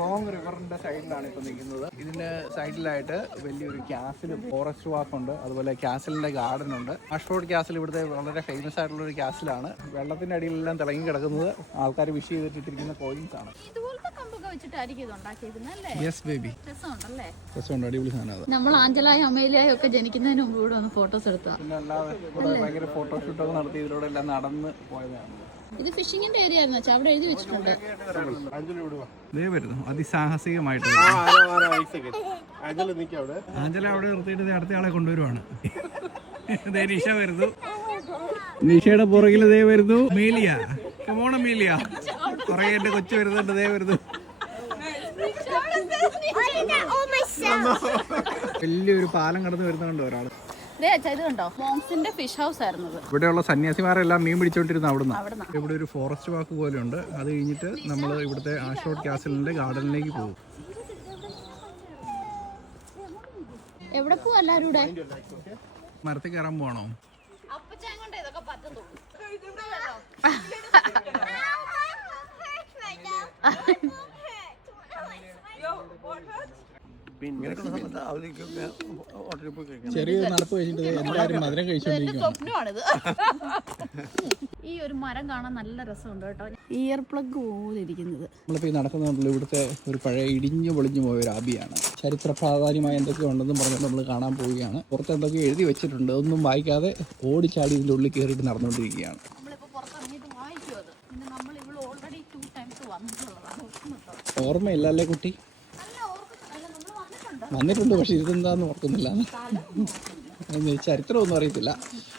Song റിവറിന്റെ സൈഡിലാണ് ഇപ്പോൾ നിൽക്കുന്നത്. ഇതിന്റെ സൈഡിലായിട്ട് വലിയൊരു ക്യാസിലും ഫോറസ്റ്റ് വാക്ക് ഉണ്ട്. അതുപോലെ ക്യാസിലിന്റെ ഗാർഡൻ ഉണ്ട്. ആഷ്ഫോർഡ് ക്യാസിൽ ഇവിടുത്തെ വളരെ ഫേമസ് ആയിട്ടുള്ള ഒരു ക്യാസിലാണ്. വെള്ളത്തിന്റെ അടിയിലെല്ലാം തിളങ്ങി കിടക്കുന്നത് ആൾക്കാർ വിഷ് ചെയ്തിട്ടിരിക്കുന്ന കോയിൻസ് ആണ്. അടിപൊളി സാധനം. നമ്മൾ ആഞ്ചലായും അമേലിയായും ഒക്കെ ജനിക്കുന്നതിന് മുമ്പ് ഇവിടെ വന്ന് ഫോട്ടോസ് എടുത്താ. പിന്നെ അല്ലാതെ ഭയങ്കര ഫോട്ടോഷൂട്ടൊക്കെ നടത്തി ഇതിലൂടെ എല്ലാം നടന്ന് പോയതാണ്. ഇത് ഫിഷിങ്ങിന്റെ ഏരിയ ആയിരുന്നു വെച്ചാൽ അവിടെ എഴുതി വെച്ചിട്ടുണ്ട്. വരുന്നു അതിസാഹസികമായിട്ട് ആഞ്ചല അവിടെ നിർത്തിയിട്ട് അടുത്ത ആളെ കൊണ്ടുവരുവാണ്. നിഷ വരുന്നു. നിഷയുടെ പുറകിൽ ദേ വരുന്നു മീലിയ. കമോൺ മീലിയ. കുറെ എന്റെ കൊച്ചു വരുന്നുണ്ട്. ദേ വരുന്നു. വലിയൊരു പാലം കടന്ന് വരുന്നുണ്ട് ഒരാള്. ഇവിടെയുള്ള സന്യാസിമാരെല്ലാം മീൻ പിടിച്ചോണ്ടിരുന്ന അവിടുന്ന്. ഇവിടെ ഒരു ഫോറസ്റ്റ് വാക്ക് പോലെ ഉണ്ട്. അത് കഴിഞ്ഞിട്ട് നമ്മൾ ഇവിടുത്തെ ആഷ്ഫോർഡ് കാസലിന്റെ ഗാർഡനിലേക്ക് പോകും. എവിടെ പോവാ എല്ലാരും? മരത്തിൽ കയറാൻ പോകണോ? ചെറിയൊരു നടപ്പ് കഴിച്ചിട്ട് എല്ലാവരും മധുരം കഴിച്ചോണ്ടിരിക്കുകയാണ്. ഈ ഒരു മരം കാണാൻ നല്ല രസമുണ്ട് കേട്ടോ. ഇയർ പ്ലഗ് പോലെ ഇരിക്കുന്നത്. നമ്മളിപ്പോൾ ഈ നടക്കുന്നുണ്ടല്ലോ, ഇവിടുത്തെ ഒരു പഴയ ഇടിഞ്ഞു പൊളിഞ്ഞു പോയ ഒരു ആബിയാണ്. ചരിത്ര പ്രാധാന്യമായ എന്തൊക്കെ ഉണ്ടെന്നും പറഞ്ഞ് നമ്മൾ കാണാൻ പോവുകയാണ്. പുറത്ത് എന്തൊക്കെ എഴുതി വെച്ചിട്ടുണ്ട്. ഒന്നും വായിക്കാതെ ഓടിച്ചാടി ഇതിൻ്റെ ഉള്ളിൽ കയറിയിട്ട് നടന്നുകൊണ്ടിരിക്കുകയാണ്. ഓർമ്മയില്ലല്ലേ കുട്ടി? വന്നിട്ടുണ്ട്, പക്ഷെ ഇതെന്താന്ന് ഓർക്കുന്നില്ല. ചരിത്രമൊന്നും അറിയത്തില്ല,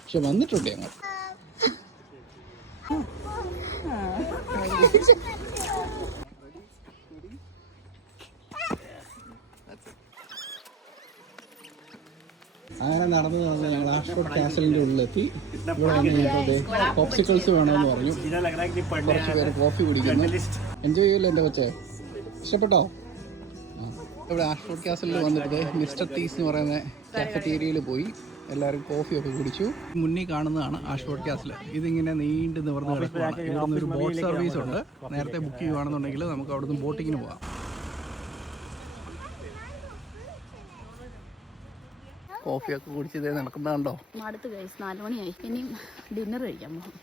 പക്ഷെ വന്നിട്ടുണ്ട് ഞങ്ങൾ. അങ്ങനെ നടന്നു ഞങ്ങൾ ആഷ്ഫോർഡ് കാസലിന്റെ ഉള്ളിലെത്തി. ഇവിടെ പോപ്സിക്കിൾസ് വേണമെന്ന് പറഞ്ഞു. കുറച്ച് പേര് കോഫി കുടിക്കുന്നു. എൻജോയ് ചെയ്യല്ലോ എൻ്റെ കൊച്ചേ. ഇഷ്ടപ്പെട്ടോ? ഇവിടെ ആഷ്ഫോർഡ് കാസലിൽ വന്നിട്ട് മിസ്റ്റർ ടീസ് എന്ന് പറയുന്ന കാഫറ്റേരിയയിൽ പോയി എല്ലാവരും കോഫിയൊക്കെ കുടിച്ചു. മുന്നിൽ കാണുന്നതാണ് ആഷ്ഫോർഡ് കാസൽ. ഇതിങ്ങനെ നീണ്ടു നിവർന്ന് കിടക്കുകയാണ്. ഇവിടുന്ന് ഒരു ബോട്ട് സർവീസ് ഉണ്ട്. നേരത്തെ ബുക്ക് ചെയ്യുകയാണെന്നുണ്ടെങ്കിൽ നമുക്ക് അവിടുന്ന് ബോട്ടിങ്ങിന് പോകാം. കോഫിയൊക്കെ കുടിച്ച് ഇതേ നടക്കുന്നതുണ്ടോ? അടുത്ത് 4 മണിയായി. ഇനിയും ഡിന്നർ കഴിക്കാൻ പോകാം.